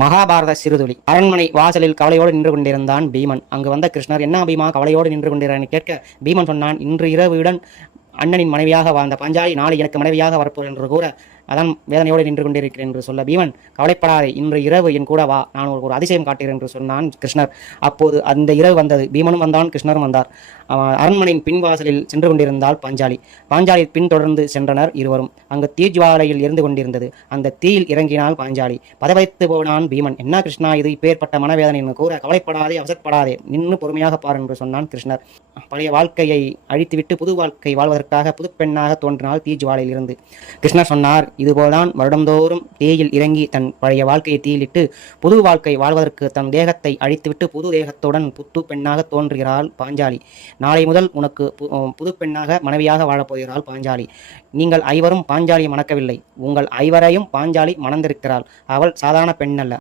மகாபாரத சிறுதுளி அரண்மனை வாசலில் கவலையோடு நின்று கொண்டிருந்தான் பீமன். அங்கு வந்த கிருஷ்ணர் என்ன பீமா கவலையோடு நின்று கொண்டிருக்கிறான் கேட்க பீமன் சொன்னான் இன்று இரவுடன் அண்ணனின் மனைவியாக வாழ்ந்த பாஞ்சாலி நாளை எனக்கு மனைவியாக வரப்போர் என்று கூற அதான் வேதனையோடு நின்று கொண்டிருக்கிறேன் என்று சொல்ல பீமன் கவலைப்படாதே. இன்று இரவு என் கூட வா. நான் ஒரு ஒரு அதிசயம் காட்டுகிறேன் என்று சொன்னான் கிருஷ்ணர். அப்போது அந்த இரவு வந்தது. பீமனும் வந்தான் கிருஷ்ணரும் வந்தார். அரண்மனையின் பின்வாசலில் சென்று கொண்டிருந்தால் பாஞ்சாலி. பாஞ்சாலி பின்தொடர்ந்து சென்றனர் இருவரும். அங்கு தீஜ்வாலையில் இருந்து கொண்டிருந்தது. அந்த தீயில் இறங்கினால் பாஞ்சாலி. பதவைத்து போனான் பீமன். என்ன கிருஷ்ணா இது? இப்பேற்பட்ட மனவேதனை என்று கூற கவலைப்படாதே அவசரப்படாதே. நின்று பொறுமையாக பார் என்று சொன்னான் கிருஷ்ணர். பழைய வாழ்க்கையை அழித்துவிட்டு புது வாழ்க்கை வாழ்வதற்கு புது புதுப்பெண்ணாக தோன்றினாள் தீஜ்வாலையிலிருந்து. கிருஷ்ணர் சொன்னார் இதுபோல்தான் வருடந்தோறும் தேயில் இறங்கி தன் பழைய வாழ்க்கையை தீயிலிட்டு புது வாழ்க்கை வாழ்வதற்கு தன் தேகத்தை அழித்துவிட்டு புது தேகத்துடன் புத்து பெண்ணாக தோன்றுகிறாள் பாஞ்சாலி. நாளை முதல் உனக்கு பு- புது பெண்ணாக மனைவியாக வாழப்போகிறாள் பாஞ்சாலி. நீங்கள் ஐவரும் பாஞ்சாலியை மணக்கவில்லை. உங்கள் ஐவரையும் பாஞ்சாலி மணந்திருக்கிறாள். அவள் சாதாரண பெண்ணல்ல.